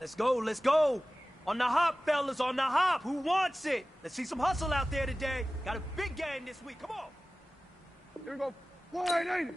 Let's go, let's go. On the hop, fellas, on the hop. Who wants it? Let's see some hustle out there today. Got a big game this week. Come on. Here we go. 180.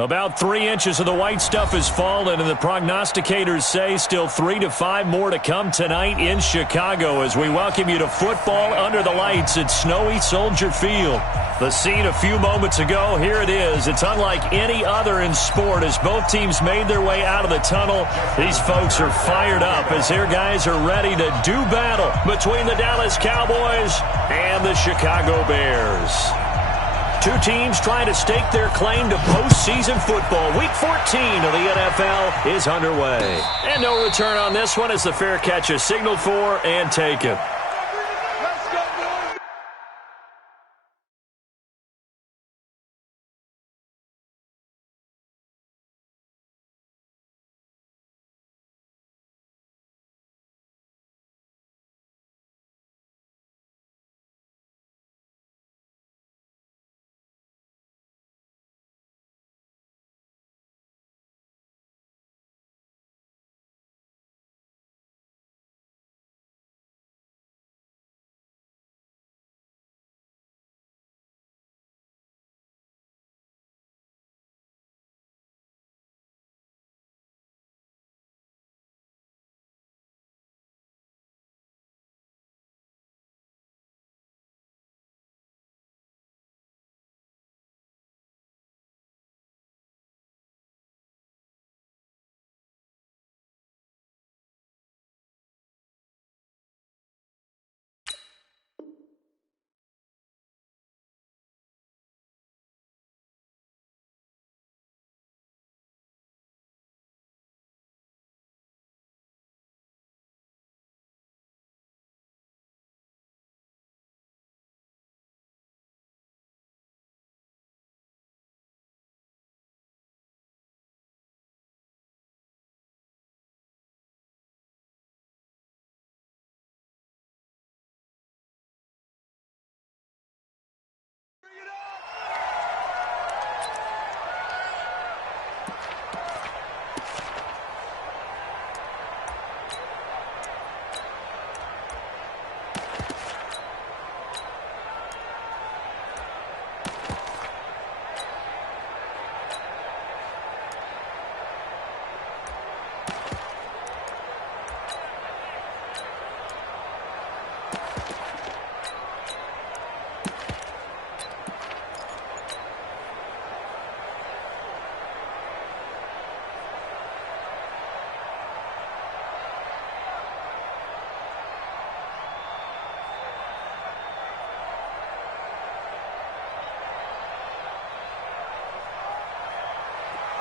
About 3 inches of the white stuff has fallen, and the prognosticators say still 3 to 5 more to come tonight in Chicago as we welcome you to football under the lights at snowy Soldier Field. The scene a few moments ago, here it is. It's unlike any other in sport as both teams made their way out of the tunnel. These folks are fired up as their guys are ready to do battle between the Dallas Cowboys and the Chicago Bears. Two teams trying to stake their claim to postseason football. Week 14 of the NFL is underway. And no return on this one as the fair catch is signaled for and taken.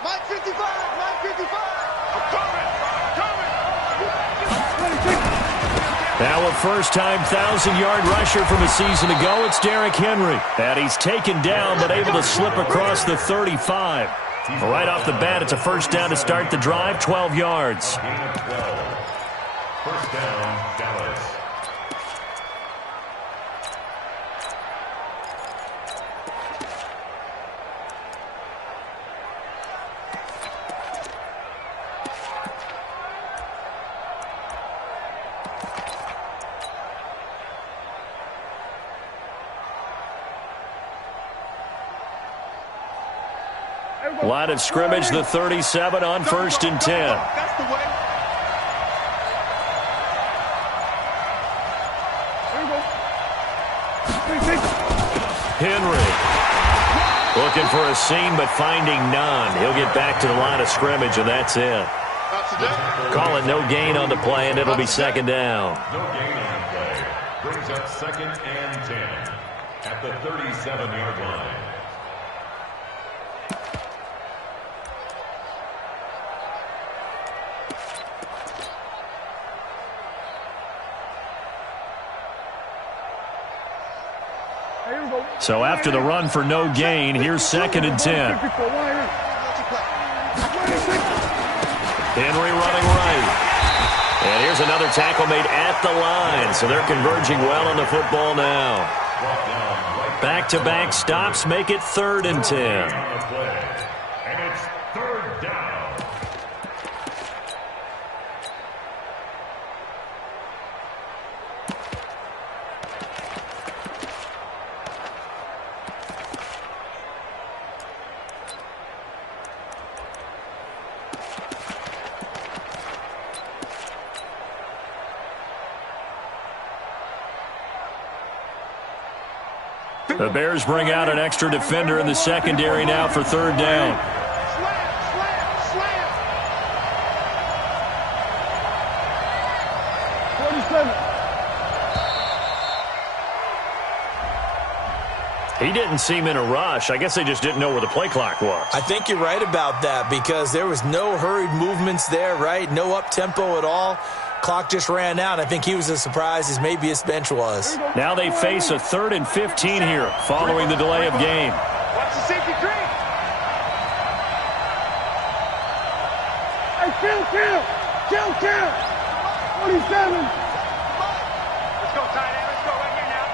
Mike 55, Mike 55. I'm coming. Now a first-time 1,000-yard rusher from a season ago, it's Derrick Henry. And he's taken down but able to slip across the 35. Right off the bat, it's a first down to start the drive, 12 yards. First down, Dallas. Line of scrimmage, the 37 on 1st and 10. That's the way. Henry looking for a seam but finding none. He'll get back to the line of scrimmage, and that's it. Call it no gain on the play, and it'll be second down. No gain on the play. Brings up 2nd and 10 at the 37-yard line. So after the run for no gain, here's 2nd and 10. Henry running right. And here's another tackle made at the line. So they're converging well on the football now. Back-to-back stops make it 3rd and 10. And it's 3rd down. The Bears bring out an extra defender in the secondary now for 3rd down. He didn't seem in a rush. I guess they just didn't know where the play clock was. I think you're right about that because there was no hurried movements there, right? No up-tempo at all. Clock just ran out. I think he was as surprised as maybe his bench was. Now they face a 3rd and 15 here following the delay of game. Watch the safety green. Hey, kill. 27. Let's go, tight end. Let's go right here now.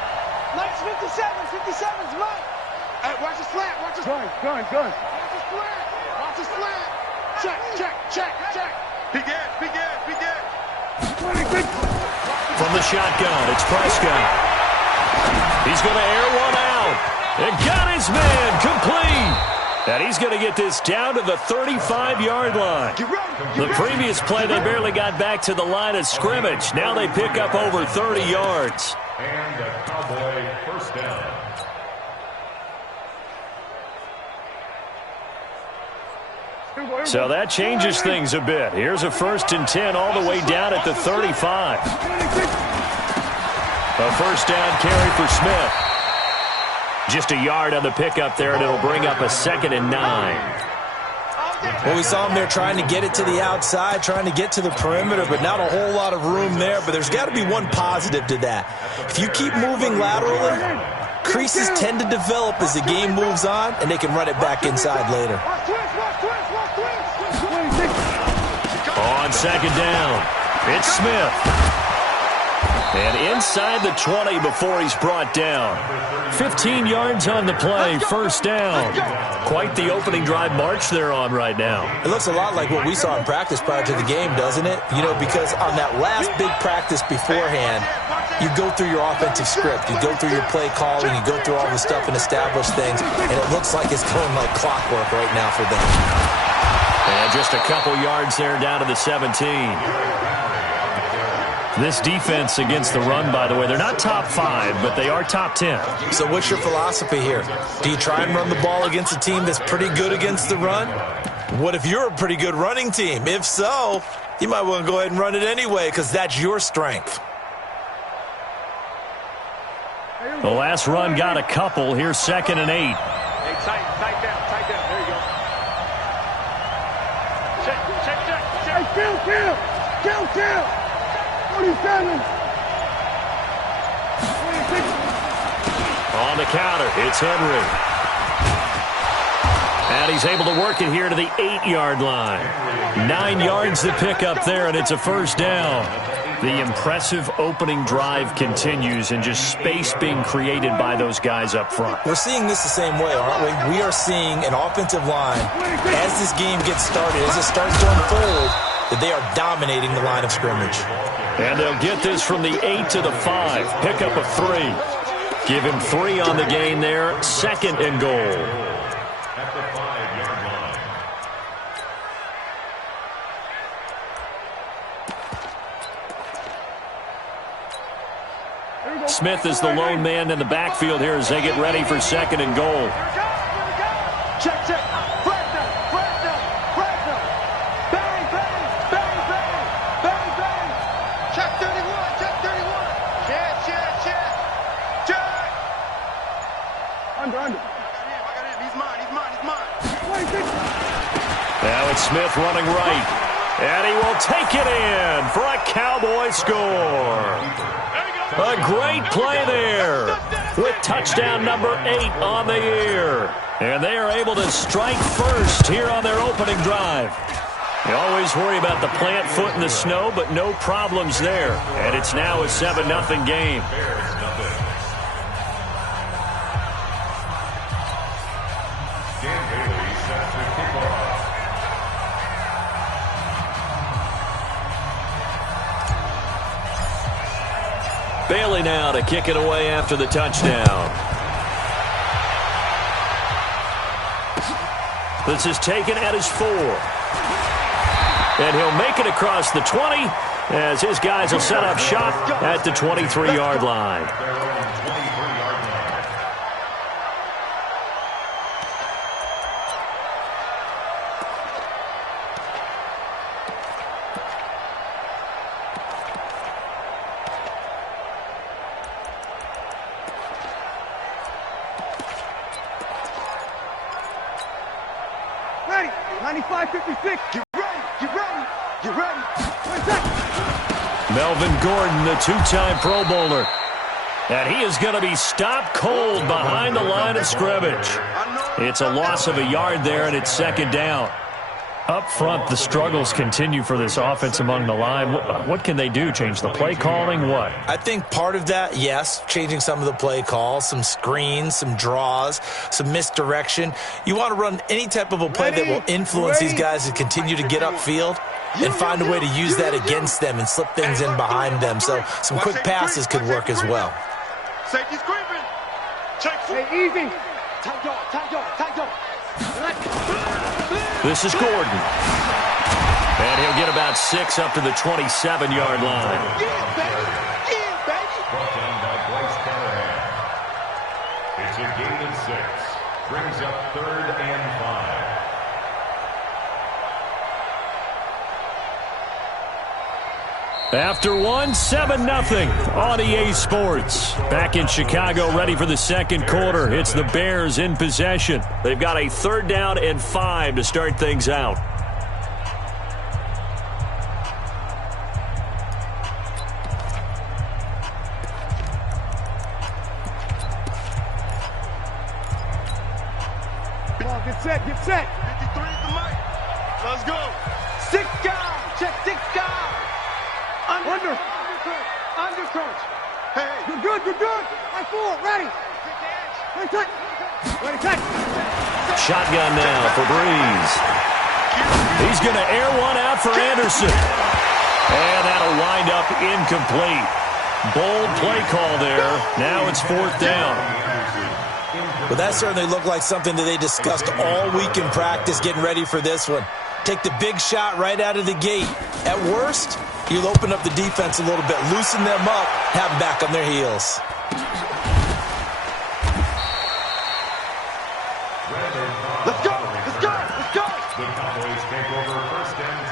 Mike's 57. 57's Mike. Hey, watch the slant. Watch the slant. Gun. Watch the slant. Watch the slant. Check. Peek in. From the shotgun, it's Prescott. He's going to air one out. And got his man complete. And he's going to get this down to the 35-yard line. The previous play, they barely got back to the line of scrimmage. Now they pick up over 30 yards. And the Cowboy first down. So that changes things a bit. Here's a 1st and 10 all the way down at the 35. A first down carry for Smith. Just a yard on the pickup there, and it'll bring up a 2nd and 9. Well, we saw him there trying to get it to the outside, trying to get to the perimeter, but not a whole lot of room there. But there's got to be one positive to that. If you keep moving laterally, creases tend to develop as the game moves on, and they can run it back inside later. On 2nd down, it's Smith. And inside the 20 before he's brought down. 15 yards on the play, first down. Quite the opening drive march they're on right now. It looks a lot like what we saw in practice prior to the game, doesn't it? You know, because on that last big practice beforehand, you go through your offensive script. You go through your play calling. You go through all the stuff and establish things. And it looks like it's going like clockwork right now for them. And just a couple yards there down to the 17. This defense against the run, by the way, they're not top 5, but they are top 10. So what's your philosophy here? Do you try and run the ball against a team that's pretty good against the run? What if you're a pretty good running team? If so, you might want to go ahead and run it anyway because that's your strength. The last run got a couple. Here's 2nd and 8. Hey, tight down. There you go. Hey, kill! 47. 26. On the counter, it's Henry. And he's able to work it here to the 8-yard line. 9 yards to pick up there, and it's a first down. The impressive opening drive continues, and just space being created by those guys up front. We're seeing this the same way, aren't we? We are seeing an offensive line, as this game gets started, as it starts to unfold, that they are dominating the line of scrimmage. And they'll get this from the 8 to the 5. Pick up a 3. Give him 3 on the gain there. 2nd and goal. At the 5-yard line. Smith is the lone man in the backfield here as they get ready for 2nd and goal. Check. Bang. Check 31. Check. Under. I got him. He's mine. 26. Now it's Smith running right. And he will take it in for a Cowboy score. A great play there with touchdown number 8 on the year. And they are able to strike first here on their opening drive. You always worry about the plant foot in the snow, but no problems there. And it's now a 7-0 game. Bailey now to kick it away after the touchdown. This is taken at his 4. And he'll make it across the 20 as his guys will set up shop at the 23-yard line. Ready. 95-56. Get ready. 1 second. Melvin Gordon, the 2-time Pro Bowler. And he is going to be stopped cold behind the line of scrimmage. It's a loss of a yard there, and it's 2nd down. Up front, the struggles continue for this offense among the line. What can they do? Change the play calling? What? I think part of that, yes, changing some of the play calls, some screens, some draws, some misdirection. You want to run any type of a play that will influence these guys to continue to get upfield and find a way to use that against them and slip things in behind them. So some quick passes could work as well. Safety's creeping. Check. Hey, easy. Tight dog. This is Gordon. And he'll get about 6 up to the 27-yard line. Yeah, baby. Brought down by Bryce Callahan. It's a gain of 6. Brings up 3rd and 5. After 1, 7-0 on EA Sports. Back in Chicago, ready for the 2nd quarter. It's the Bears in possession. They've got a 3rd down and 5 to start things out. Come on, get set. 53 is the mic. Let's go. 6 guys. Check 6 guys. Under. Undercoach. Hey. You're good. I 4. Ready. Ready, set. Shotgun now for Breeze. He's going to air one out for Anderson. And that'll wind up incomplete. Bold play call there. Now it's 4th down. But that certainly looked like something that they discussed all week in practice getting ready for this one. Take the big shot right out of the gate. At worst, you'll open up the defense a little bit, loosen them up, have them back on their heels. Let's go. The Cowboys take over 1st and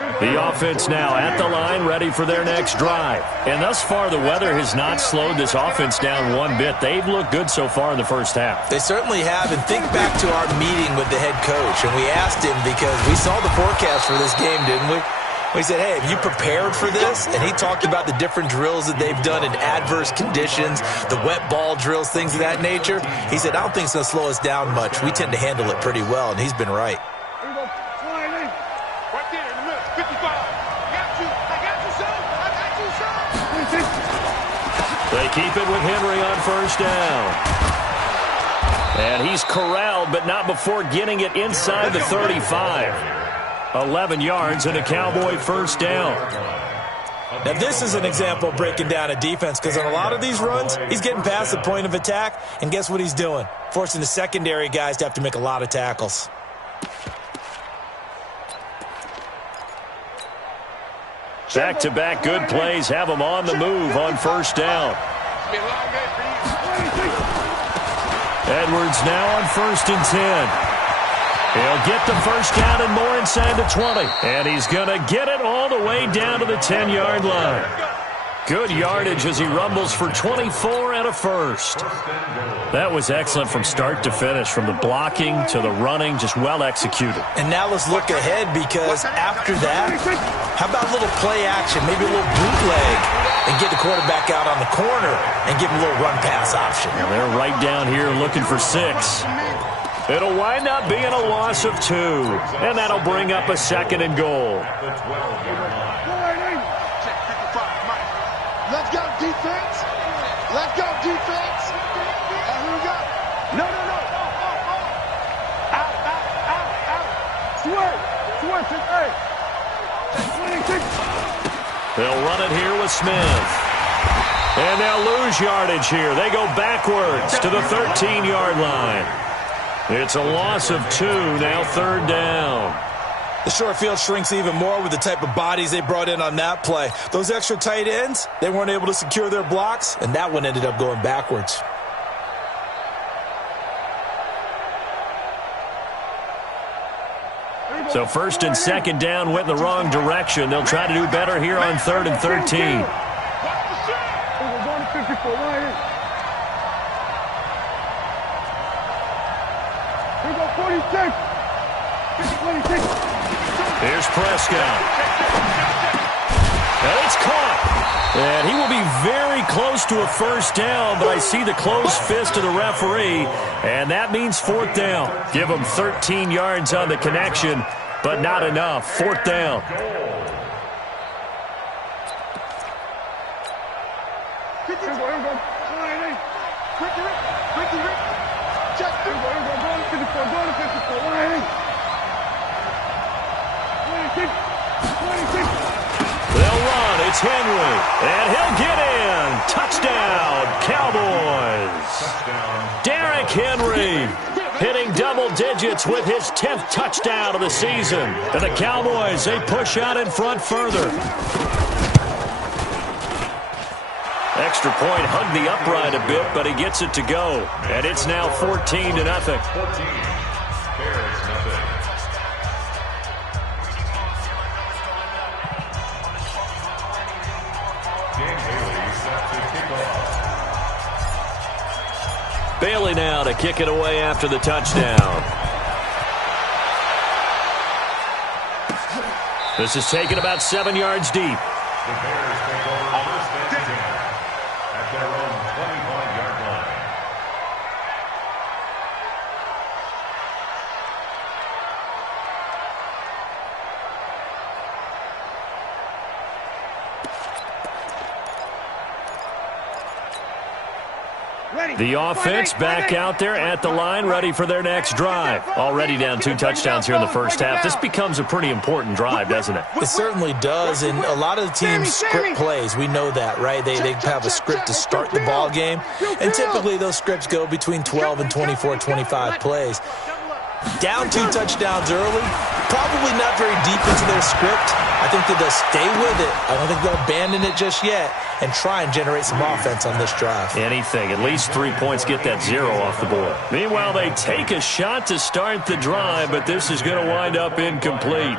10. The offense now at the line, ready for their next drive. And thus far, the weather has not slowed this offense down one bit. They've looked good so far in the first half. They certainly have. And think back to our meeting with the head coach. And we asked him, because we saw the forecast for this game, didn't we? We said, hey, have you prepared for this? And he talked about the different drills that they've done in adverse conditions, the wet ball drills, things of that nature. He said, I don't think it's going to slow us down much. We tend to handle it pretty well, and he's been right. They keep it with Henry on first down. And he's corralled, but not before getting it inside the 35. 11 yards and a Cowboy first down. Now, this is an example of breaking down a defense, because on a lot of these runs, he's getting past the point of attack, and guess what he's doing? Forcing the secondary guys to have to make a lot of tackles. Back-to-back good plays have him on the move on first down. Edwards now on 1st and 10. He'll get the first down and more inside the 20. And he's going to get it all the way down to the 10-yard line. Good yardage as he rumbles for 24 and a first. That was excellent from start to finish, from the blocking to the running, just well executed. And now let's look ahead, because after that, how about a little play action, maybe a little bootleg, and get the quarterback out on the corner and give him a little run-pass option. Well, they're right down here looking for 6. It'll wind up being a loss of 2, and that'll bring up a 2nd and goal. Let's go, defense. Let's go, defense. And here we go. No. Out. Swerve, hey. They'll run it here with Smith. And they'll lose yardage here. They go backwards to the 13-yard line. It's a loss of 2, now 3rd down. The short field shrinks even more with the type of bodies they brought in on that play. Those extra tight ends, they weren't able to secure their blocks, and that one ended up going backwards. So 1st and 2nd down went in the wrong direction. They'll try to do better here on 3rd and 13. Here's Prescott. And it's caught. And he will be very close to a first down, but I see the closed fist of the referee, and that means 4th down. Give him 13 yards on the connection, but not enough. 4th down. They'll run. It's Henry. And he'll get in. Touchdown, Cowboys. Derrick Henry hitting double digits with his 10th touchdown of the season. And the Cowboys, they push out in front further. Extra point hugged the upright a bit, but he gets it to go. And it's now 14-0. 14. Bears nothing. Bailey now to kick it away after the touchdown. This is taken about 7 yards deep. The Bears take over 1st and 10 at their own 25-yard line. The offense back out there at the line, ready for their next drive. Already down 2 touchdowns here in the first half. This becomes a pretty important drive, doesn't it? It certainly does, and a lot of the teams script plays. We know that, right? They have a script to start the ball game, and typically those scripts go between 12 and 24, 25 plays. Down 2 touchdowns early, probably not very deep into their script. I think that they'll stay with it. I don't think they'll abandon it just yet and try and generate some offense on this drive. Anything. At least 3 points, get that 0 off the board. Meanwhile, they take a shot to start the drive, but this is going to wind up incomplete.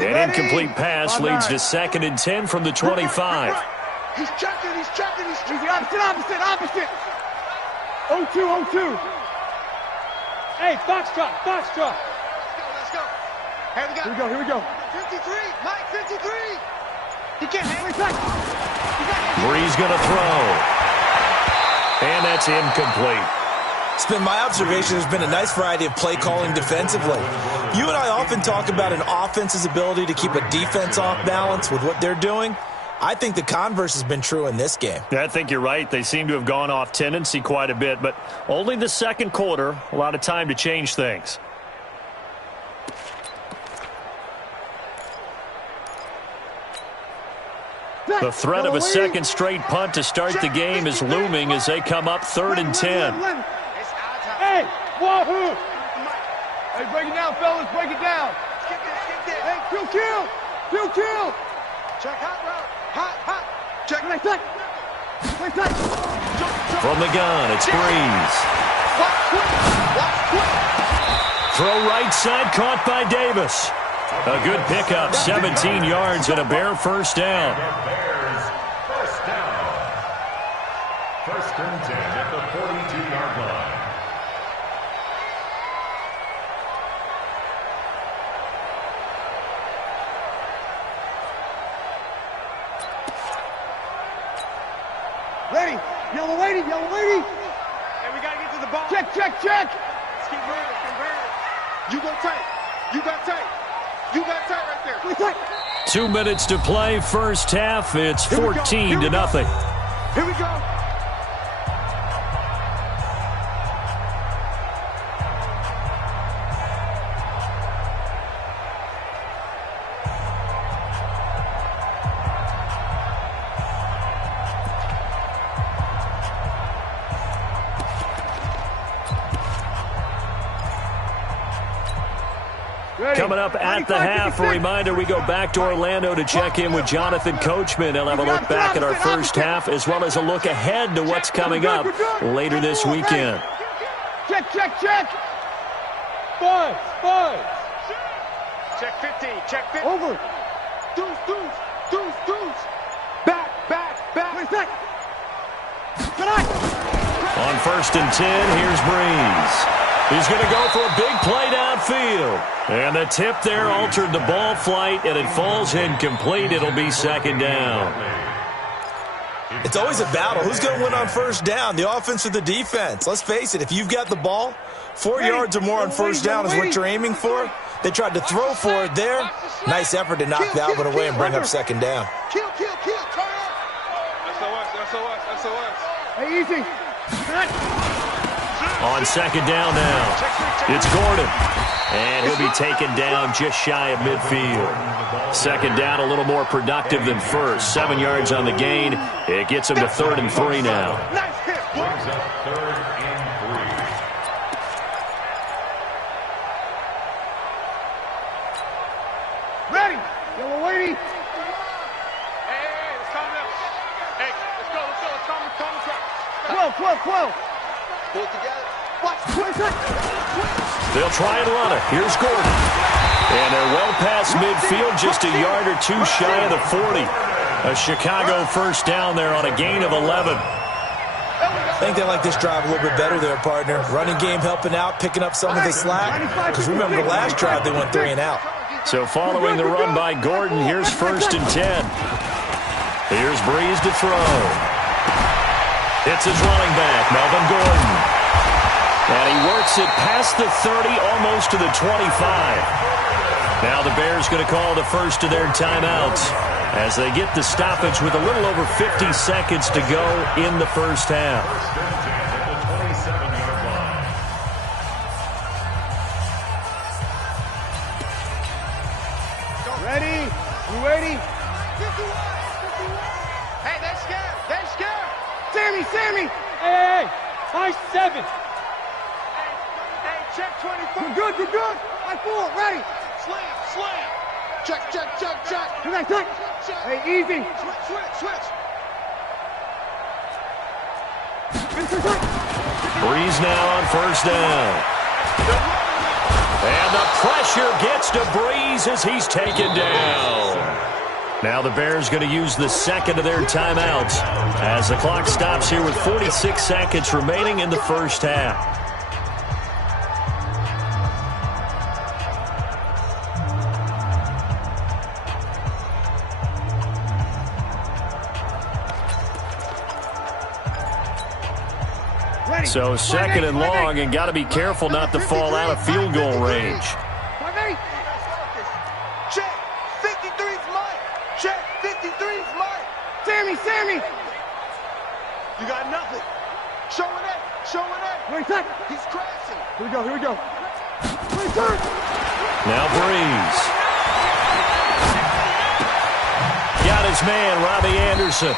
An incomplete pass leads to 2nd and 10 from the 25. He's checking. Opposite. 0-2. Hey, foxtrot. Let's go. Here we go. 53, Mike, 53. He can't hang it back. Bree's going to throw. And that's incomplete. It's been my observation there's been a nice variety of play calling defensively. You and I often talk about an offense's ability to keep a defense off balance with what they're doing. I think the converse has been true in this game. I think you're right. They seem to have gone off tendency quite a bit, but only the second quarter, a lot of time to change things. The threat of a second straight punt to start the game is looming as they come up 3rd and 10. Hey, wahoo! Hey, break it down, fellas. Break it down. Skip this. Hey, kill. Check hot route. Hot. Check. From the gun, it's Breeze. Watch quick. Throw right side, caught by Davis. A good pickup, 17 yards and a Bear first down. Bears first down. 1st and 10 at the 42-yard line. Ready. Yellow lady. Hey, we got to get to the ball. Check. Let's keep moving. You got tight right there. 2 minutes to play, first half. It's 14 to nothing. Here we go. Coming up at the half, a reminder, we go back to Orlando to check in with Jonathan Coachman. He'll have a look back at our first half as well as a look ahead to what's coming up later this weekend. Check. Five. Check 15. Over. Deuce. Back. On 1st and 10, here's Breeze. He's going to go for a big play downfield. And the tip there altered the ball flight, and it falls incomplete. It'll be 2nd down. It's always a battle. Who's going to win on 1st down, the offense or the defense? Let's face it, if you've got the ball, 4 yards or more on 1st down is what you're aiming for. They tried to throw for it there. Nice effort to knock that one away and bring up 2nd down. Kill. Turn up. SOS. Hey, easy. On 2nd down now, it's Gordon. And he'll be taken down just shy of midfield. 2nd down, a little more productive than 1st. 7 yards on the gain. It gets him to 3rd and 3 now. Nice hit. Brings up 3rd and 3. Ready. Yellow lady. Hey, let's calm down. Hey, let's go. Let's calm the track. 12. Pull it together. Watch. They'll try and run it. Here's Gordon. And they're well past midfield, just a yard or two shy of the 40. A Chicago first down there on a gain of 11. I think they like this drive a little bit better there, partner. Running game helping out, picking up some of the slack. Because remember, the last drive they went 3 and out. So following the run by Gordon, here's 1st and 10. Here's Breeze to throw. It's his running back, Melvin Gordon. And he works it past the 30, almost to the 25. Now the Bears going to call the first of their timeouts as they get the stoppage with a little over 50 seconds to go in the first half. Ready? You ready? 51. Hey, they're scared. Sammy. Hey. High 7. Hey, check 24. You're good. High 4. Ready. Slam. Check. Check. Hey, easy. Switch. Breeze now on 1st down. And the pressure gets to Breeze as he's taken down. Now the Bears going to use the second of their timeouts as the clock stops here with 46 seconds remaining in the first half. So second and long, and got to be careful not to fall out of field goal range. Check, 53's mine. Check, 53's mine. Sammy. You got nothing. Showing it. He's crashing. Here we go. Now Breeze. Got his man, Robbie Anderson.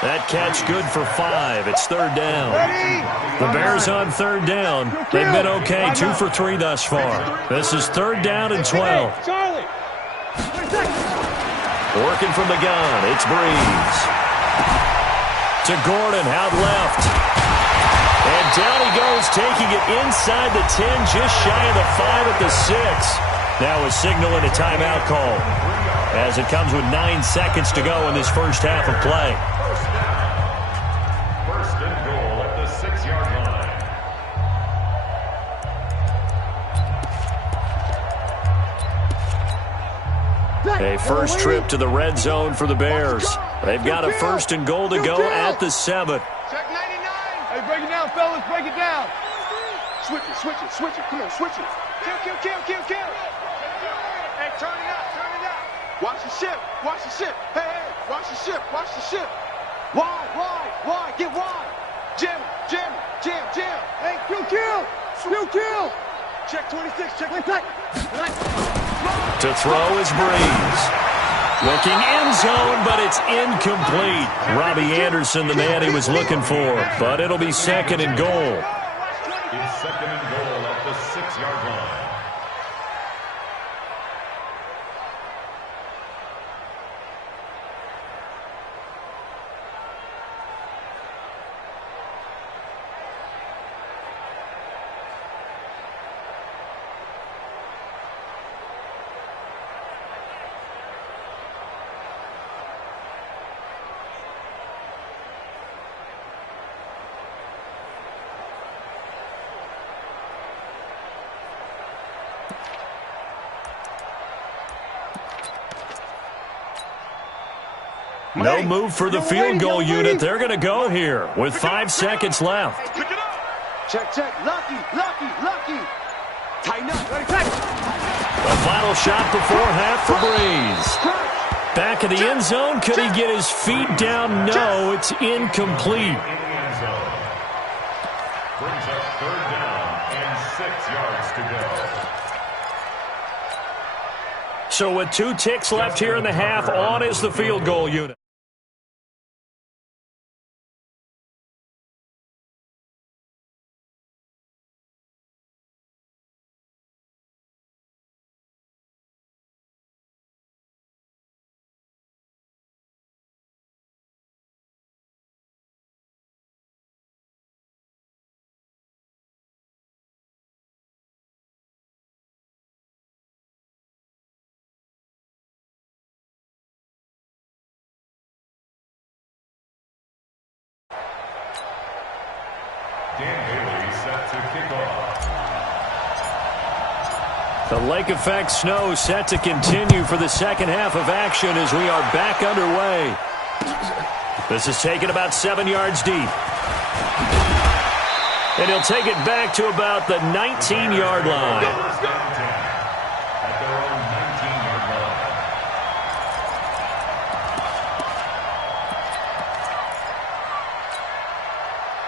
That catch good for 5. It's third down. The Bears on third down. They've been okay, 2 for 3 thus far. This is third down and 12. Working from the gun, it's Breeze. To Gordon, out left. And down he goes, taking it inside the 10, just shy of the 5 at the 6. Now a signal and a timeout call, as it comes with 9 seconds to go in this first half of play. First and goal at the 6-yard line. A first trip to the red zone for the Bears. They've got a first and goal to go at the 7. Check 99. Hey, break it down, fellas. Break it down. Switch it. Come on, switch it. Kill. Hey, turn it up. Watch the ship. Hey, watch the ship. Wide. Get wide. Jam. Hey, kill. Check 26. Check. To throw is Breeze. Looking end zone, but it's incomplete. Robbie Anderson, the man he was looking for. But it'll be second and goal. It's second and goal at the 6-yard line. No move for the field goal unit. They're going to go here with 5 seconds left. Check. Lucky. Tighten up. The final shot before half for Breeze. Back of the end zone. Could he get his feet down? No, it's incomplete. Brings up third down and 6 yards to go. So with 2 ticks left here in the half, on is the field goal unit. The lake effect snow set to continue for the second half of action as we are back underway. This is taken about 7 yards deep. And he'll take it back to about the 19-yard line. At their own 19-yard line.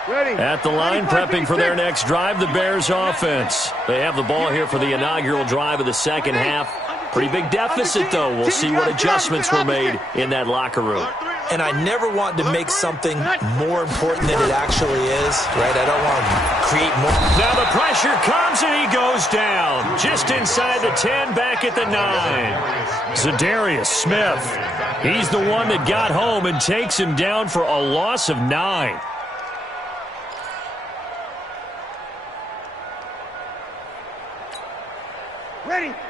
Ready. At the line, prepping for their next drive, the Bears offense. They have the ball here for the inaugural drive of the second half. Pretty big deficit, though. We'll see what adjustments were made in that locker room. And I never want to make something more important than it actually is, right? I don't want to create more. Now the pressure comes and he goes down. Just inside the 10, back at the 9. Zadarius Smith. He's the one that got home and takes him down for a loss of 9.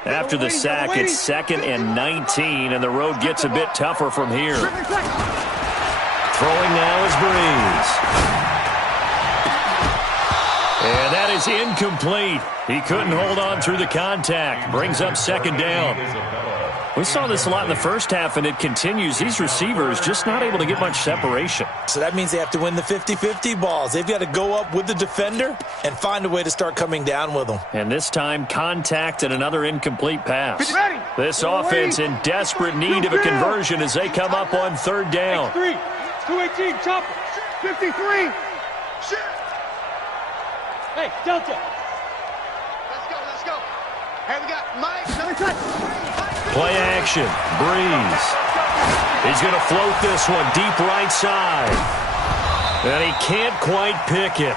After the sack, it's 2nd and 19, and the road gets a bit tougher from here. Throwing now is Breeze. And that is incomplete. He couldn't hold on through the contact. Brings up 2nd down. We saw this a lot in the first half, and it continues. These receivers just not able to get much separation. So that means they have to win the 50-50 balls. They've got to go up with the defender and find a way to start coming down with them. And this time, contact and another incomplete pass. This offense in desperate need of a conversion as they come up on 3rd down. 218, chopper. 53. Hey, Delta. Let's go. Hey, we got Mike. Play action. Breeze. He's going to float this one deep right side. And he can't quite pick it.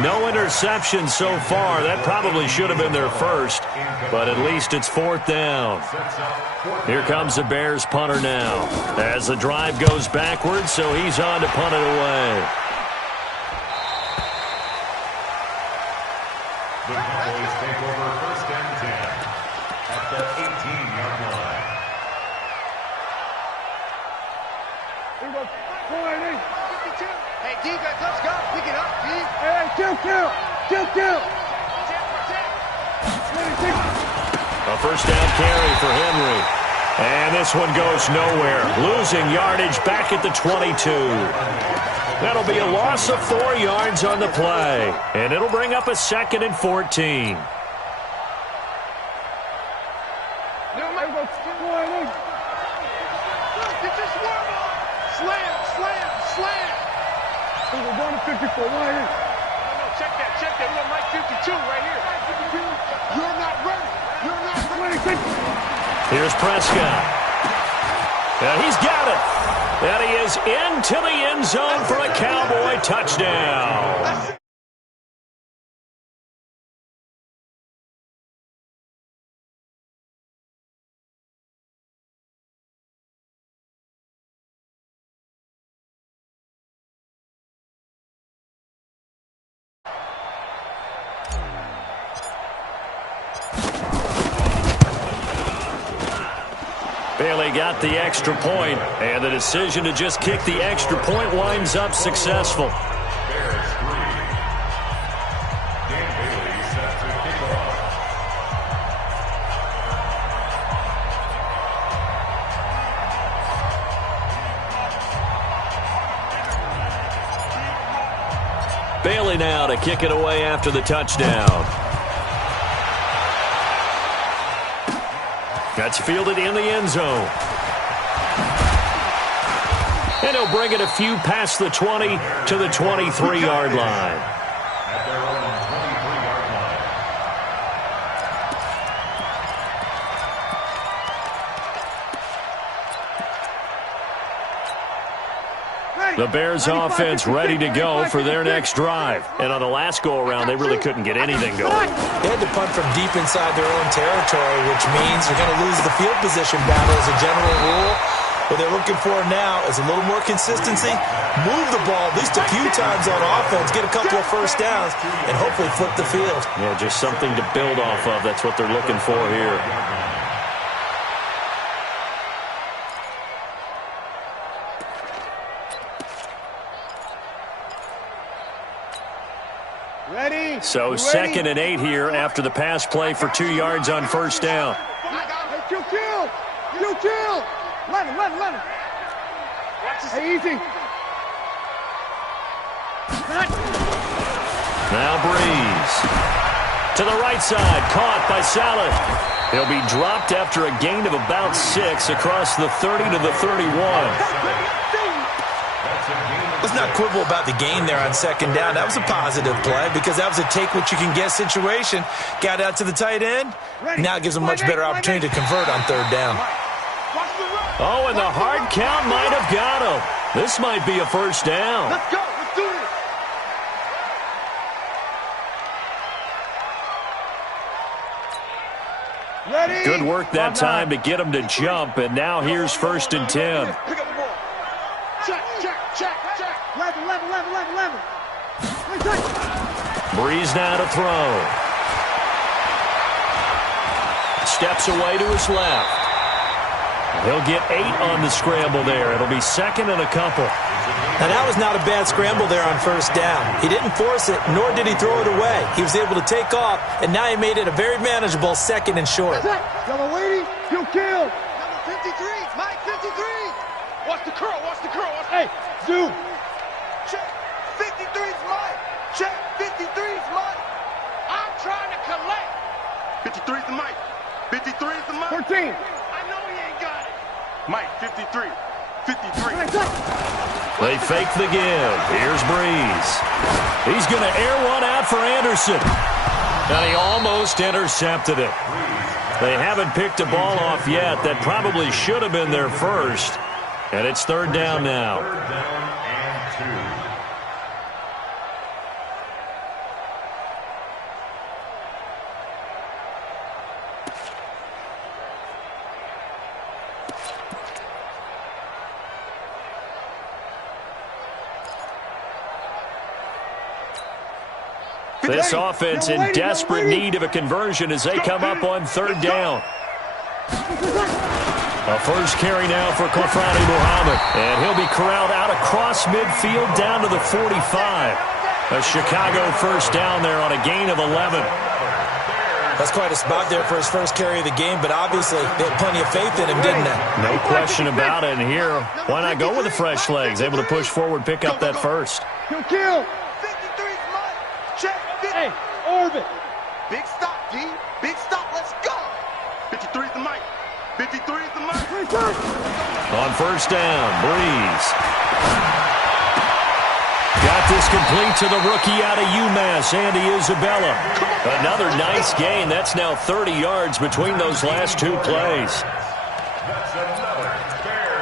No interception so far. That probably should have been their first, but at least it's 4th down. Here comes the Bears punter now as the drive goes backwards, so he's on to punt it away. The Cowboys take over 1st and 10 at the 18-yard line. Here we go. 52. Hey, defense, let's go. Pick it up, D. Hey, kill. A 1st down carry for Henry. And this one goes nowhere. Losing yardage back at the 22. That'll be a loss of 4 yards on the play. And it'll bring up a 2nd and 14. Slam. We're going to 54. Right here. Check that. We got Mike 52 right here. You're not ready. Here's Prescott. And he's got it. And he is into the end zone for a Cowboy touchdown. Bailey got the extra point, and the decision to just kick the extra point winds up successful. Bears 3. Dan Bailey set to kick off. Bailey now to kick it away after the touchdown. That's fielded in the end zone. And he'll bring it a few past the 20 to the 23-yard line. At their own 23-yard line. The Bears offense ready to go for their next drive. And on the last go-around, they really couldn't get anything going. They had to punt from deep inside their own territory, which means they're going to lose the field position battle as a general rule. What they're looking for now is a little more consistency, move the ball at least a few times on offense, get a couple of 1st downs, and hopefully flip the field. Yeah, just something to build off of. That's what they're looking for here. Ready? So 2nd and 8 here after the pass play for 2 yards on 1st down. Hey, kill. 11. Hey, easy. Now Breeze. To the right side, caught by Saleh. He'll be dropped after a gain of about 6 across the 30 to the 31. Let's not quibble about the gain there on 2nd down. That was a positive play because that was a take-what-you-can-get situation. Got out to the tight end. Now it gives them a much better opportunity to convert on 3rd down. Oh, and the hard count might have got him. This might be a 1st down. Let's go. Let's do this. Ready? Good work that time to get him to jump, and now here's 1st and 10. Pick up the ball. Check. 11. Breeze now to throw. steps away to his left. He'll get 8 on the scramble there. It'll be second and a couple. Now, that was not a bad scramble there on first down. He didn't force it, nor did he throw it away. He was able to take off, and now he made it a very manageable second and short. Yellow lady, you kill. Number 53, Mike 53. Watch the curl, watch the curl. Hey, zoom. Check, 53's Mike. Check, 53's Mike. I'm trying to collect. 53's the Mike. 53's the Mike. 13. I know he ain't got it. Mike, 53. 53. They fake the give. Here's Breeze. He's going to air one out for Anderson. And he almost intercepted it. They haven't picked a ball off yet. That probably should have been their first. And it's third down now. Third down and 2. This offense in desperate need of a conversion as they come up on third down. A first carry now for Kofrani Muhammad. And he'll be corralled out across midfield down to the 45. A Chicago first down there on a gain of 11. That's quite a spot there for his first carry of the game, but obviously they had plenty of faith in him, didn't they? No question about it. And here, why not go with the fresh legs? Able to push forward, pick up that first. Kill. 53's Mike. Check, 50. Hey, orbit. Big stop, D. Big stop, let's go. 53's the Mike. 53's the Mike. On first down, Breeze. Got this complete to the rookie out of UMass, Andy Isabella. Another nice gain. That's now 30 yards between those last two plays.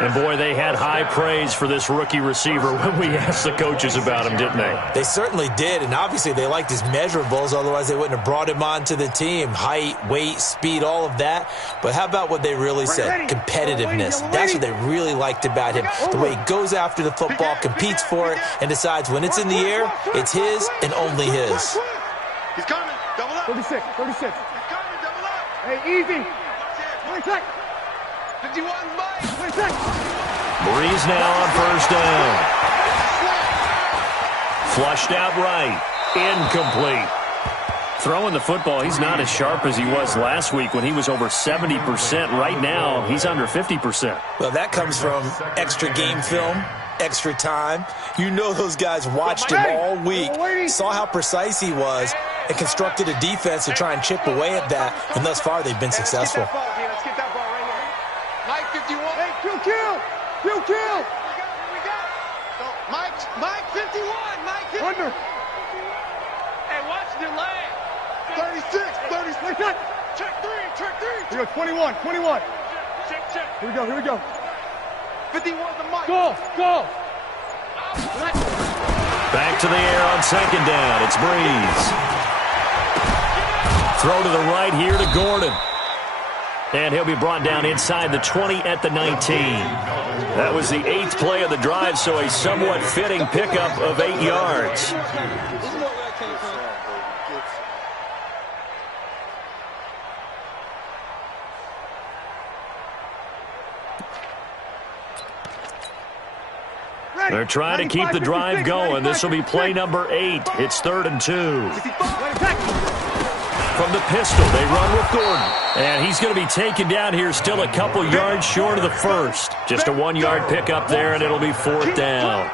And, boy, they had high praise for this rookie receiver when we asked the coaches about him, didn't they? They certainly did, and obviously they liked his measurables, otherwise they wouldn't have brought him onto the team. Height, weight, speed, all of that. But how about what they really said? Competitiveness. That's what they really liked about him. The way he goes after the football, competes for it, and decides when it's in the air, it's his and only his. He's coming. Double up. 36. He's coming. Double up. Hey, easy. 26. 51 Mike. 26. Breeze now on first down. Flushed out right. Incomplete. Throwing the football, he's not as sharp as he was last week when he was over 70%. Right now, he's under 50%. Well, that comes from extra game film, extra time. You know those guys watched him all week, saw how precise he was, and constructed a defense to try and chip away at that. And thus far, they've been successful. Let's get that ball right here. Mike 51. Hey, kill. We got. So, Mike 51. Mike 51. Under. Hey, watch the leg. 36. Check three. Here we go, 21. Check. Here we go. 51's the Mike. Go. Back to the air on second down. It's Breeze. Throw to the right here to Gordon. And he'll be brought down inside the 20 at the 19. That was the 8th play of the drive, so a somewhat fitting pickup of 8 yards. They're trying to keep the drive going. This will be play number 8. It's 3rd and 2. From the pistol, they run with Gordon. And he's going to be taken down here still a couple yards short of the first. Just a 1-yard pickup there, and it'll be 4th down.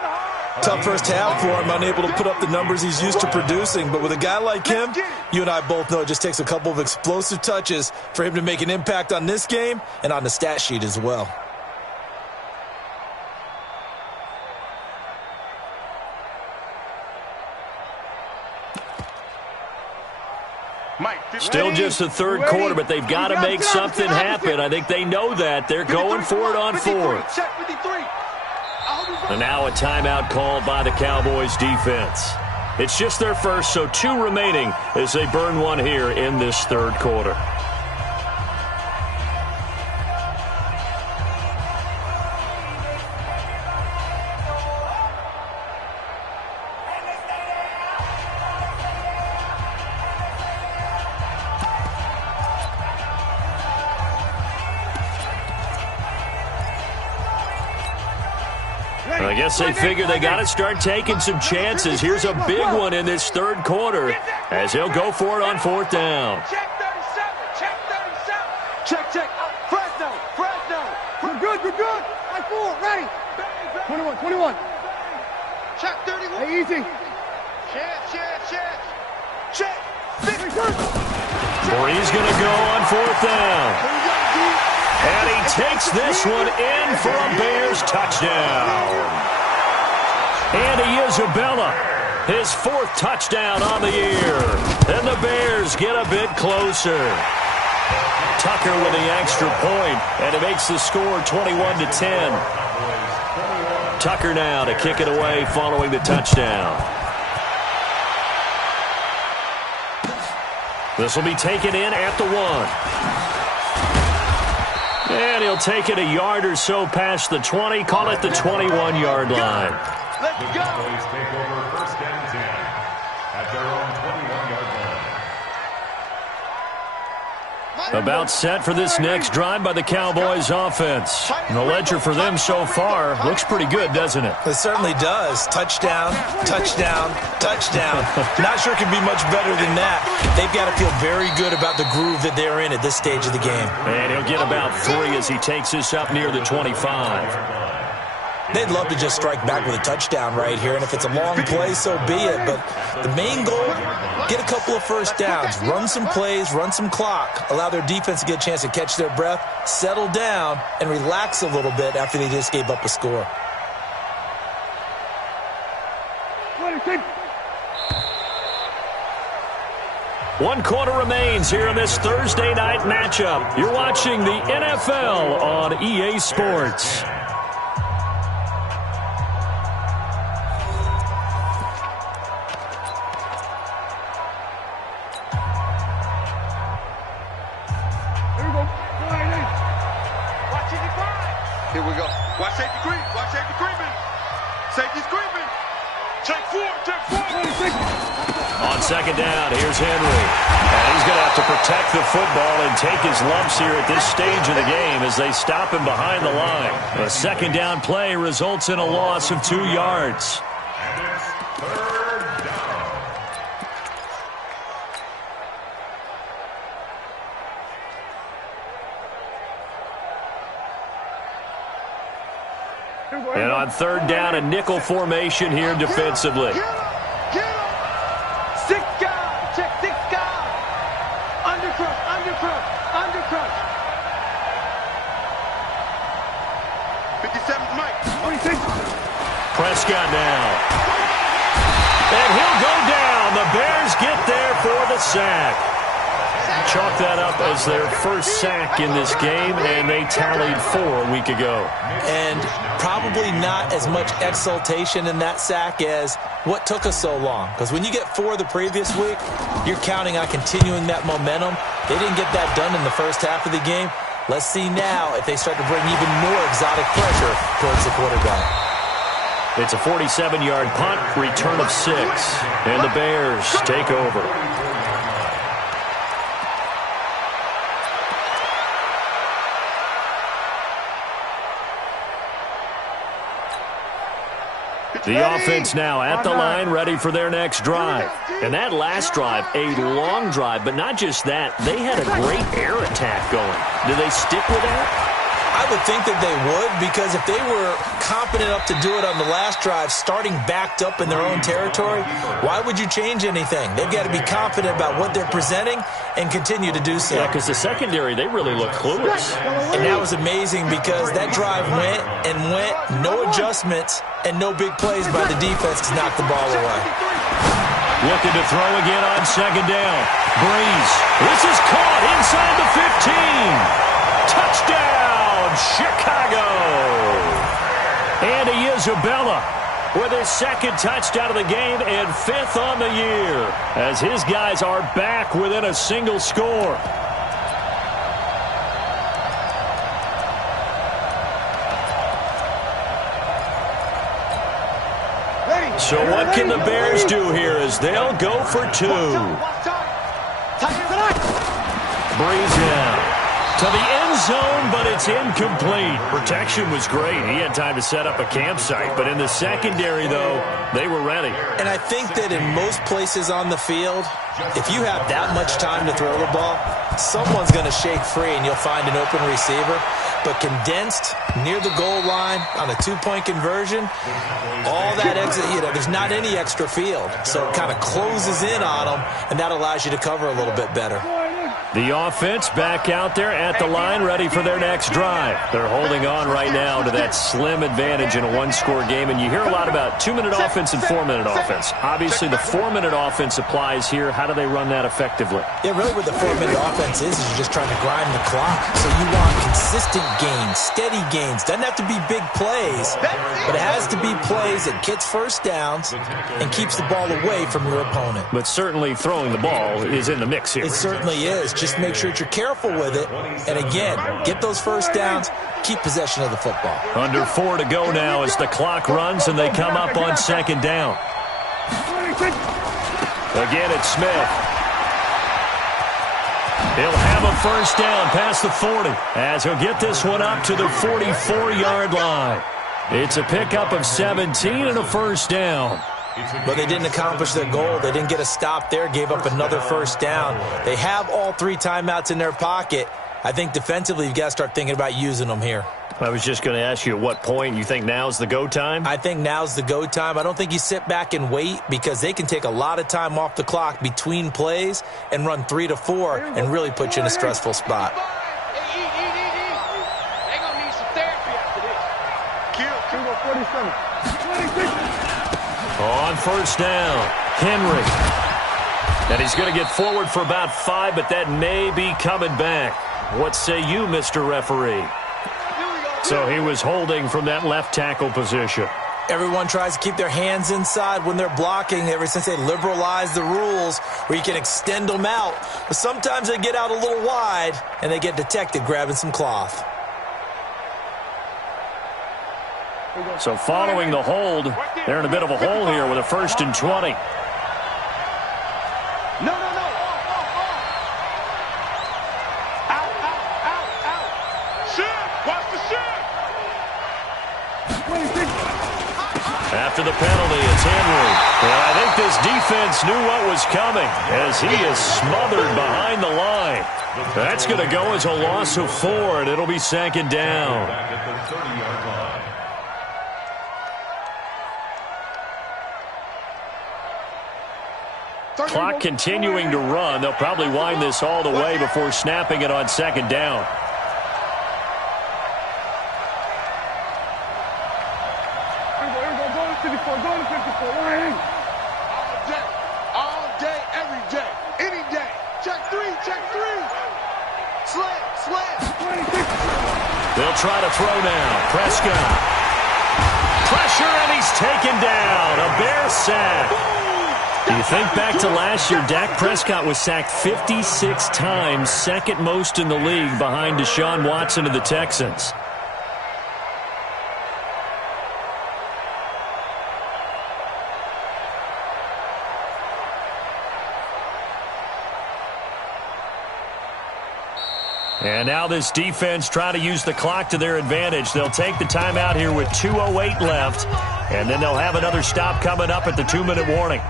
Tough first half for him, unable to put up the numbers he's used to producing. But with a guy like him, you and I both know it just takes a couple of explosive touches for him to make an impact on this game and on the stat sheet as well. Still just the third quarter, but they've got to make something happen. I think they know that. They're going for it on 4th. And now a timeout called by the Cowboys defense. It's just their first, so 2 remaining as they burn one here in this 3rd quarter. guess they figure they got to start taking some chances. Here's a big one in this third quarter as he'll go for it on fourth down. Check 37. Check 37. Check. Fresno. We're good. I 4, ready. 21. Check 31. Hey, easy. Check. Bree's going to go on fourth down. And he takes this one in for a Bears touchdown. Andy Isabella, his fourth touchdown on the year. And the Bears get a bit closer. Tucker with the extra point, and it makes the score 21-10. Tucker now to kick it away following the touchdown. This will be taken in at the 1. And he'll take it a yard or so past the 20, call it the 21-yard line. Let's go. Cowboys take over first and 10 at their own 21-yard line. About set for this next drive by the Cowboys offense. And the ledger for them so far looks pretty good, doesn't it? It certainly does. Touchdown. Not sure it can be much better than that. They've got to feel very good about the groove that they're in at this stage of the game. And he'll get about 3 as he takes this up near the 25. They'd love to just strike back with a touchdown right here, and if it's a long play, so be it. But the main goal, get a couple of first downs, run some plays, run some clock, allow their defense to get a chance to catch their breath, settle down, and relax a little bit after they just gave up a score. 26. 1 quarter remains here in this Thursday night matchup. You're watching the NFL on EA Sports. Here we go. Watch safety creep. Safety's creeping. Check 4. On second down, here's Henry. And he's going to have to protect the football and take his lumps here at this stage of the game as they stop him behind the line. A second down play results in a loss of 2 yards. And it's third down. And on third down, a nickel formation here defensively. Get him. 6 guys. Check 6 guys. Undercrush. 57's Mike. 26. Prescott now. And he'll go down. The Bears get there for the sack. Chalk that up as their first sack in this game, and they tallied 4 a week ago. And probably not as much exultation in that sack as what took us so long. Because when you get 4 the previous week, you're counting on continuing that momentum. They didn't get that done in the first half of the game. Let's see now if they start to bring even more exotic pressure towards the quarterback. It's a 47-yard punt, return of 6, and the Bears take over. The offense now at the line, ready for their next drive. And that last drive, a long drive, but not just that. They had a great air attack going. Do they stick with that? I would think that they would, because if they were competent enough to do it on the last drive, starting backed up in their own territory, why would you change anything? They've got to be confident about what they're presenting and continue to do so. Yeah, because the secondary, they really look clueless. And that was amazing because that drive went, no adjustments, and no big plays by the defense to knock the ball away. Looking to throw again on second down. Breeze. This is caught inside the 15. Touchdown, Chicago. Andy Isabella with his second touchdown of the game and 5th on the year as his guys are back within a single score. So what can the Bears do here as they'll go for 2? Breeze in. To the end zone, but it's incomplete. Protection was great. He had time to set up a campsite, but in the secondary, though, they were ready. And I think that in most places on the field, if you have that much time to throw the ball, someone's going to shake free and you'll find an open receiver. But condensed near the goal line on a two-point conversion, all that exit, there's not any extra field. So it kind of closes in on them, and that allows you to cover a little bit better. The offense back out there at the line, ready for their next drive. They're holding on right now to that slim advantage in a one-score game, and you hear a lot about 2-minute offense and 4-minute offense. Obviously, the 4-minute offense applies here. How do they run that effectively? Yeah, really what the 4-minute offense is you're just trying to grind the clock. So you want consistent gains, steady gains. Doesn't have to be big plays, but it has to be plays that gets first downs and keeps the ball away from your opponent. But certainly throwing the ball is in the mix here. It certainly is. Just make sure that you're careful with it. And again, get those first downs, keep possession of the football. Under 4 to go now as the clock runs and they come up on second down. Again, it's Smith. He'll have a first down past the 40 as he'll get this one up to the 44-yard line. It's a pickup of 17 and a first down. But they didn't accomplish their goal. They didn't get a stop there, gave up another first down. They have all 3 timeouts in their pocket. I think defensively you've got to start thinking about using them here. I was just going to ask you at what point you think now's the go time? I think now's the go time. I don't think you sit back and wait because they can take a lot of time off the clock between plays and run 3 to 4 and really put you in a stressful spot. They're going to need some therapy after this. Kill. 47. On first down, Henry. And he's going to get forward for about 5, but that may be coming back. What say you, Mr. Referee? So he was holding from that left tackle position. Everyone tries to keep their hands inside when they're blocking ever since they liberalized the rules where you can extend them out. But sometimes they get out a little wide and they get detected grabbing some cloth. So following the hold, they're in a bit of a hole here with a 1st and 20. No. Out. Shift. Watch the shift. After the penalty, it's Henry. And I think this defense knew what was coming as he is smothered behind the line. That's going to go as a loss of 4, and it'll be second down. Back at the 30-yard line. Clock continuing to run. They'll probably wind this all the way before snapping it on second down. All day, every day, any day. Check 3. Slam. They'll try to throw now. Prescott. Pressure, and he's taken down. A Bear sack. You think back to last year, Dak Prescott was sacked 56 times, second most in the league behind Deshaun Watson of the Texans. And now this defense trying to use the clock to their advantage. They'll take the timeout here with 2:08 left, and then they'll have another stop coming up at the 2-minute warning.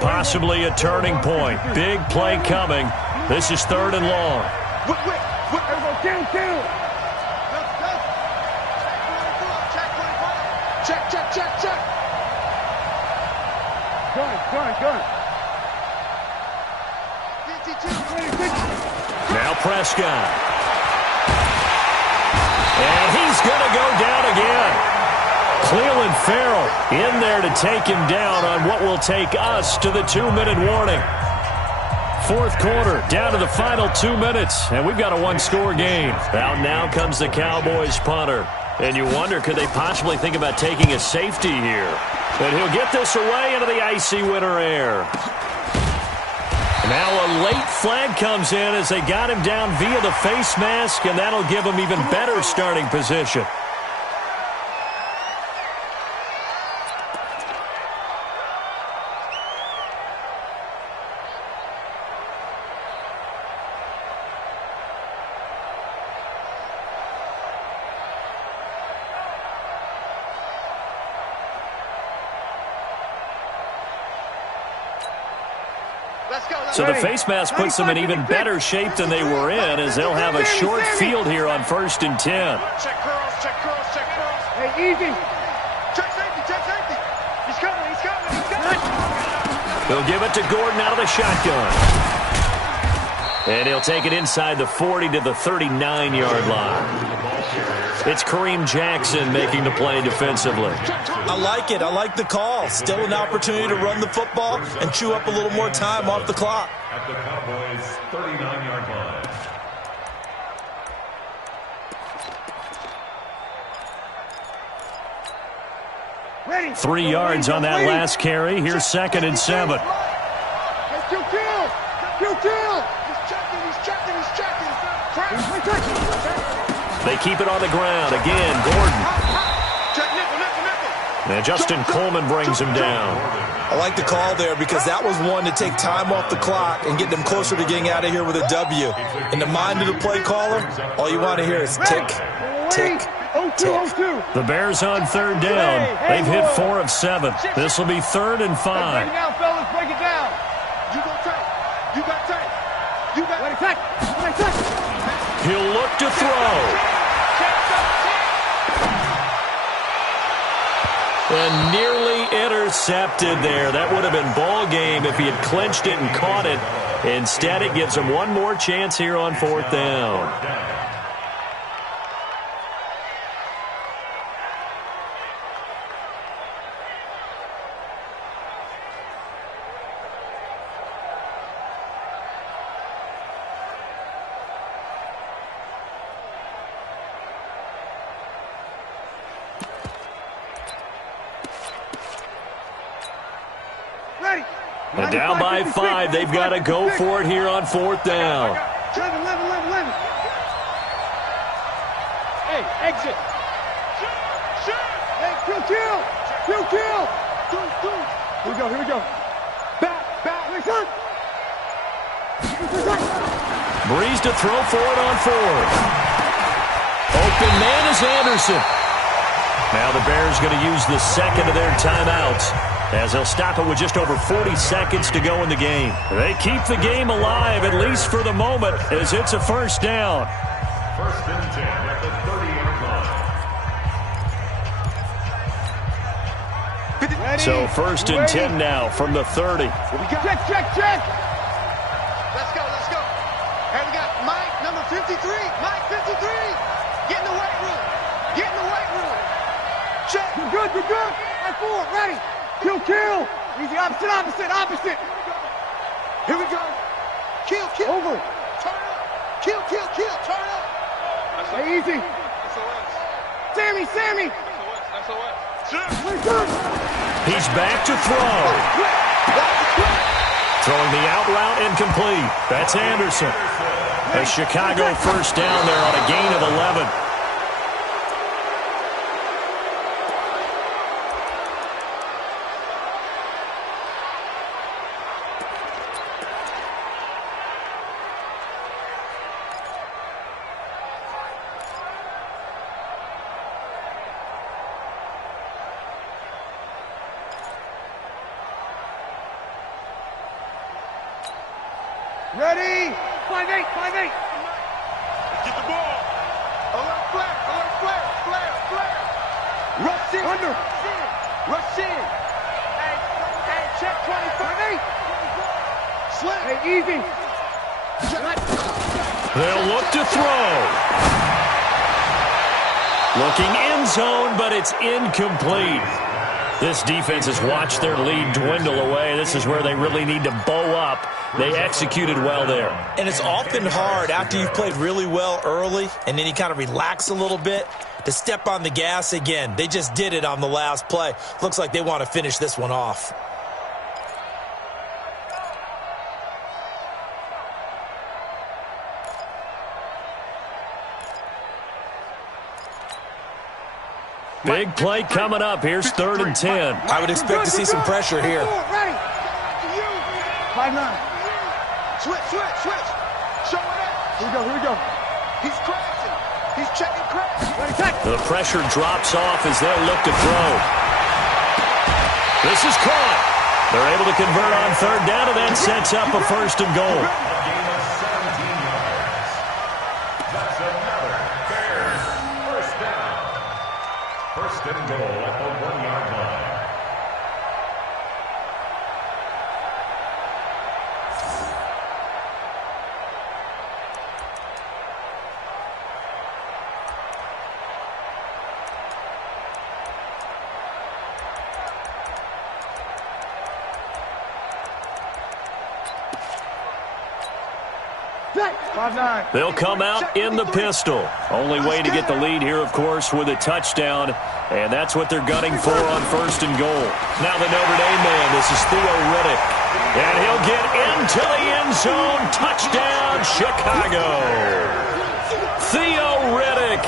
Possibly a turning point. Big play coming. This is 3rd and long. Check. Gun. Now Prescott. And he's going to go down again. Cleveland Farrell in there to take him down on what will take us to the 2-minute warning. 4th quarter, down to the final 2 minutes, and we've got a 1-score game. Out now comes the Cowboys punter. And you wonder, could they possibly think about taking a safety here? But he'll get this away into the icy winter air. Now a late flag comes in as they got him down via the face mask, and that'll give him even better starting position. So the face mask puts them in even better shape than they were in, as they'll have a short field here on 1st and 10. Check curls, check curls, check curls. Hey, easy. Check safety, check safety. He's coming, he's coming, he's coming. They'll give it to Gordon out of the shotgun. And he'll take it inside the 40 to the 39-yard line. It's Kareem Jackson making the play defensively. I like it. I like the call. Still an opportunity to run the football and chew up a little more time off the clock. At the Cowboys' 39-yard line. Ready. 3 yards on that last carry. Here's 2nd and 7. Hey, kill. He's checking. They keep it on the ground. Again, Gordon. Check nickel. And Justin Coleman brings him down. I like the call there because that was one to take time off the clock and get them closer to getting out of here with a W. In the mind of the play caller, all you want to hear is tick, tick, tick. The Bears on 3rd down. They've hit 4 of 7. This will be 3rd and 5. Break it down, fellas. Break it down. You got tape. Let it take. He'll look to throw. And nearly intercepted there. That would have been ball game if he had clinched it and caught it. Instead, it gives him one more chance here on 4th down. And down by 5, they've got to go for it here on 4th down. 11. Hey, exit. Hey, kill. Here we go. Back. Listen. Breeze to throw for it on 4th. Open man is Anderson. Now the Bears going to use the 2nd of their timeouts, as they'll stop it with just over 40 seconds to go in the game. They keep the game alive, at least for the moment, as it's a 1st down. 1st and 10 at the 30-yard line. So 1st and 10 now from the 30. Check. Let's go. Hey, we got Mike, number 53. Mike, 53. Get in the weight room. Check. You're good. Right forward, ready. Kill. Easy, opposite. Here we go. Kill. Over. Turn up. Kill. Turn up. Hey, easy. Sammy. He's back to throw. Throwing the out route incomplete. That's Anderson. A Chicago 1st down there on a gain of 11. Ready. 5-8. Get the ball. Alert flare. Rush in. Under. Rush in. Hey, check 25. Slip. Hey, easy. They'll look to throw. Looking end zone, but it's incomplete. This defense has watched their lead dwindle away. This is where they really need to bow up. They executed well there. And it's often hard after you've played really well early and then you kind of relax a little bit to step on the gas again. They just did it on the last play. Looks like they want to finish this one off. Big play coming up. Here's 3rd and 10. I would expect to see some pressure here. Ready. 5-9. Switch. Show it up. Here we go. He's crashing. He's checking crash. Ready, check. The pressure drops off as they'll look to throw. This is caught. They're able to convert on third down, and that sets up a first and goal. A gain of 17 yards. That's another Bears first down. First and goal at the 1-yard line. They'll come out in the pistol. Only way to get the lead here, of course, with a touchdown. And that's what they're gunning for on first and goal. Now the Notre Dame man, this is Theo Riddick. And he'll get into the end zone. Touchdown, Chicago. Theo Riddick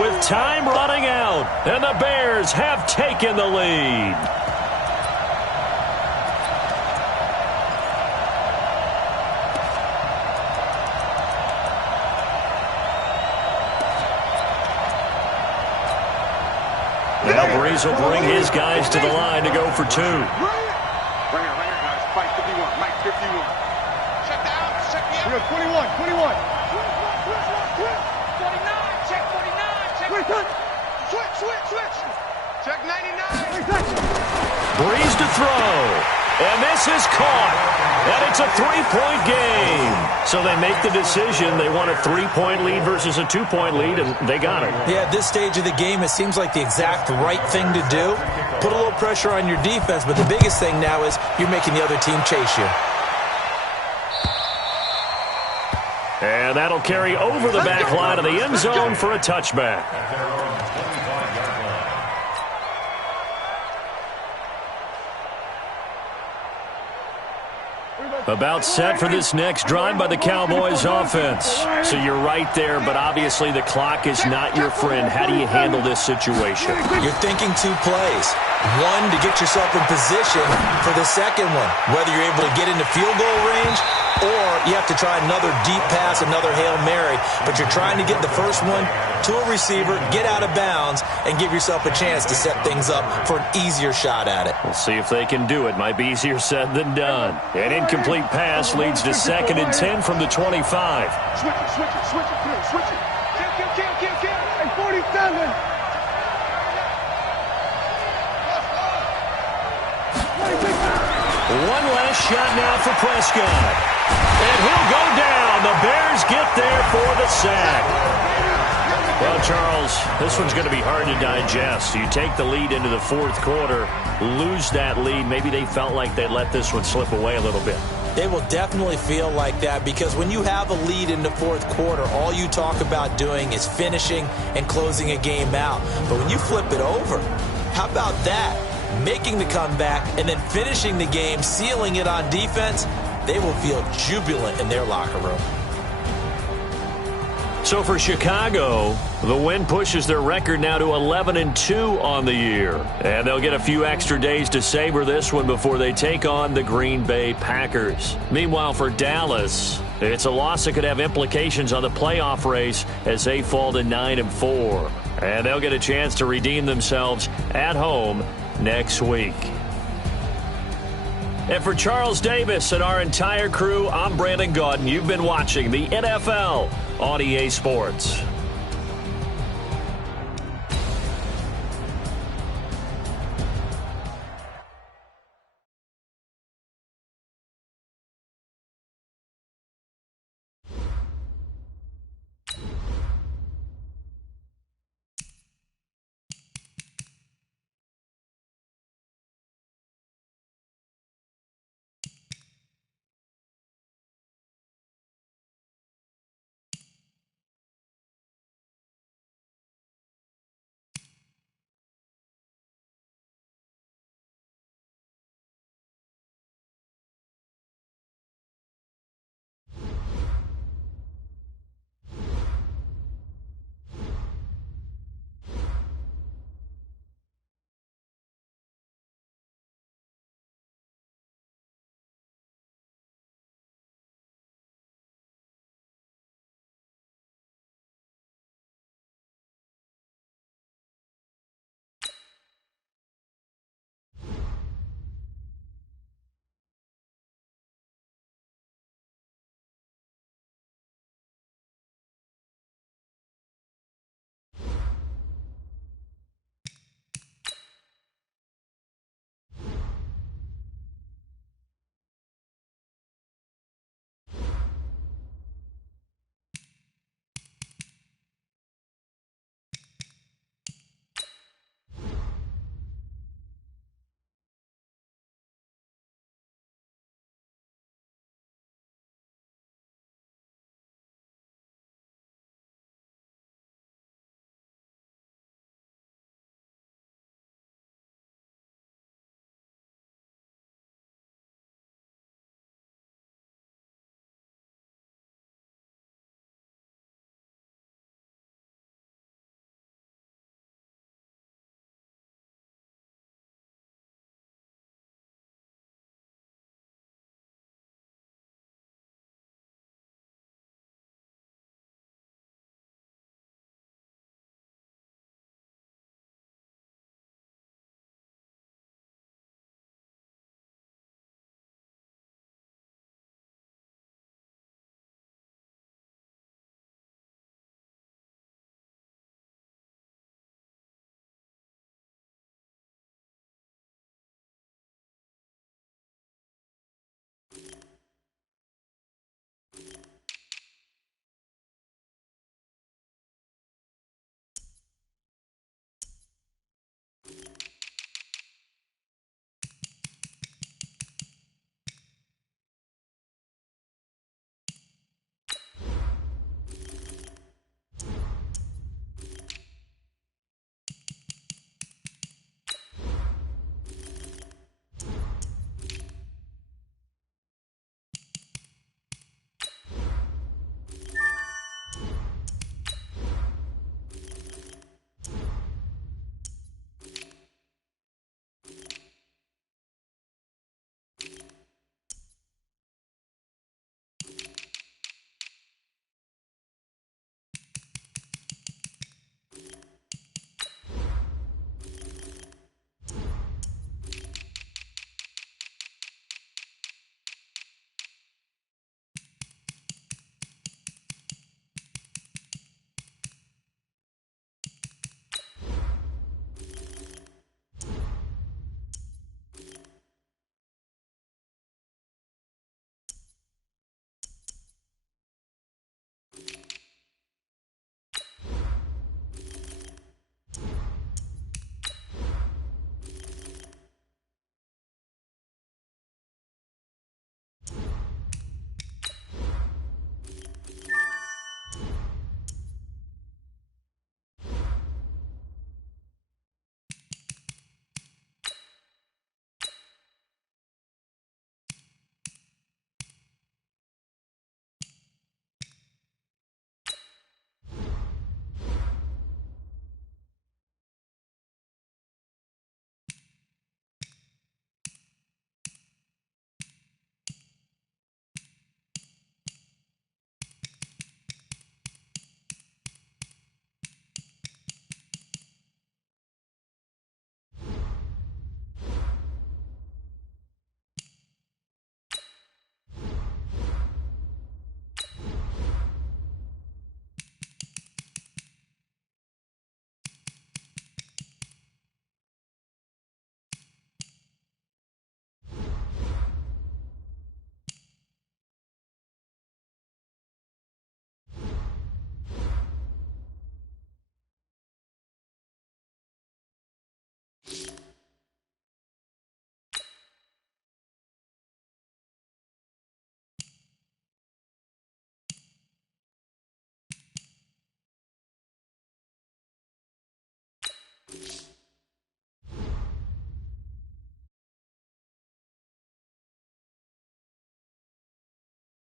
with time running out. And the Bears have taken the lead. Now Breeze will bring his guys to the line to go for 2. Right here, guys. Mike 51. Mike 51. Check down. Check me out. 21. 49. Check 49. Check. Switch. Check 99. Breeze to throw. And this is caught. And it's a 3-point game. So they make the decision. They want a 3-point lead versus a 2-point lead, and they got it. Yeah, at this stage of the game, it seems like the exact right thing to do. Put a little pressure on your defense, but the biggest thing now is you're making the other team chase you. And that'll carry over the back line of the end zone for a touchback. About set for this next drive by the Cowboys offense. So you're right there, but obviously the clock is not your friend. How do you handle this situation? You're thinking 2 plays. One, to get yourself in position for the second one, whether you're able to get into field goal range or you have to try another deep pass, another Hail Mary. But you're trying to get the first one to a receiver, get out of bounds, and give yourself a chance to set things up for an easier shot at it. We'll see if they can do it. Might be easier said than done. An incomplete pass leads to 2nd and 10 from the 25. Switch it. Come on, switch it. Kill. Hey, 47. One last shot now for Prescott. And he'll go down. The Bears get there for the sack. Well, Charles, this one's going to be hard to digest. You take the lead into the 4th quarter, lose that lead. Maybe they felt like they let this one slip away a little bit. They will definitely feel like that because when you have a lead in the 4th quarter, all you talk about doing is finishing and closing a game out. But when you flip it over, how about that? Making the comeback and then finishing the game, sealing it on defense, they will feel jubilant in their locker room. So for Chicago, the win pushes their record now to 11-2 on the year. And they'll get a few extra days to savor this one before they take on the Green Bay Packers. Meanwhile, for Dallas, it's a loss that could have implications on the playoff race as they fall to 9-4. And they'll get a chance to redeem themselves at home next week. And for Charles Davis and our entire crew, I'm Brandon Gaudin. You've been watching the NFL on EA Sports.